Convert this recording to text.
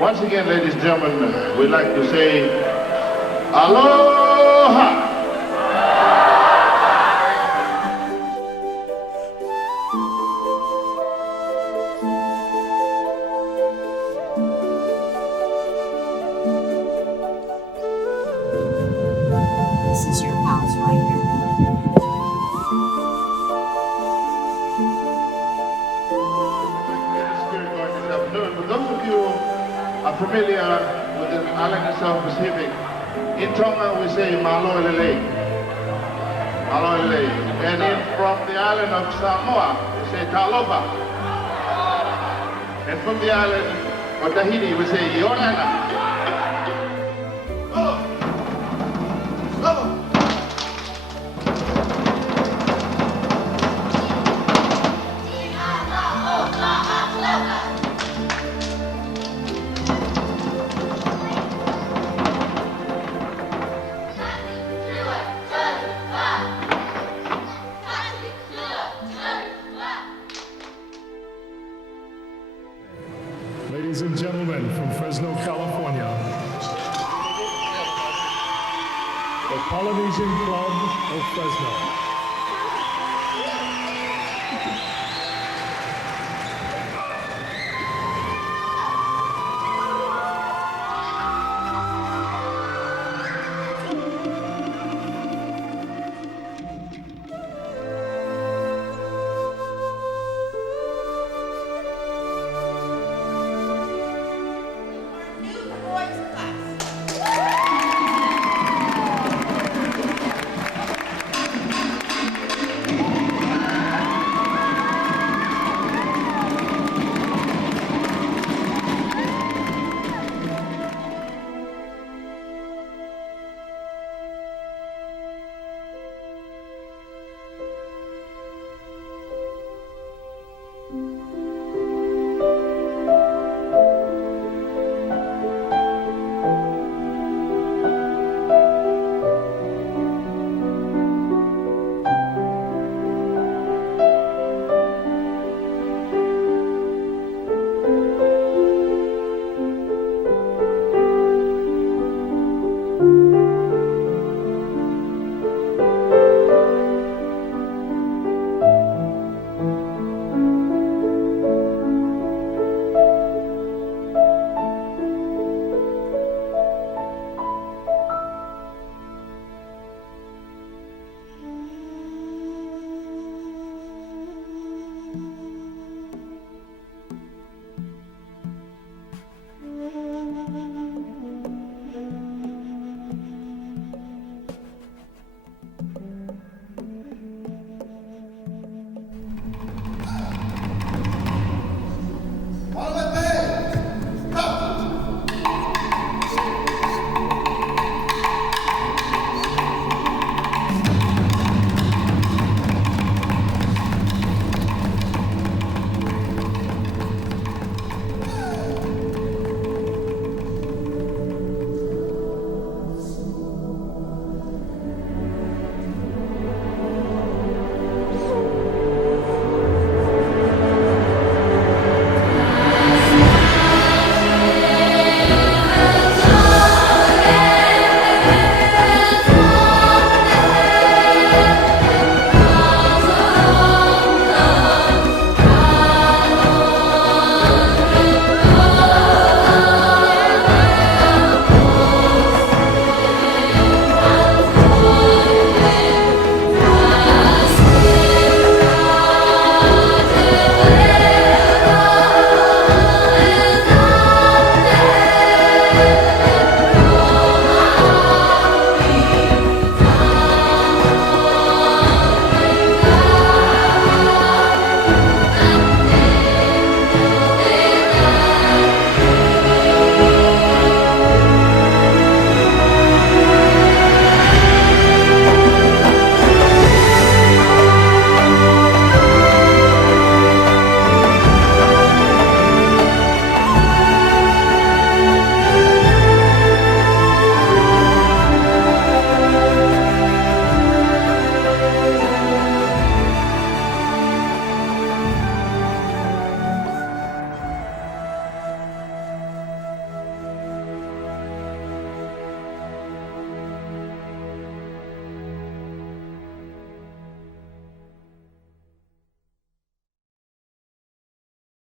Once again, ladies and gentlemen, we'd like to say aloha. This is your house right here. For those of you who are familiar with the island of South Pacific, in Tonga we say Maloelele. Maloelele. And from the island of Samoa we say Talofa. And from the island of Tahiti we say Ionana. Ladies and gentlemen, from Fresno, California, the Polynesian Club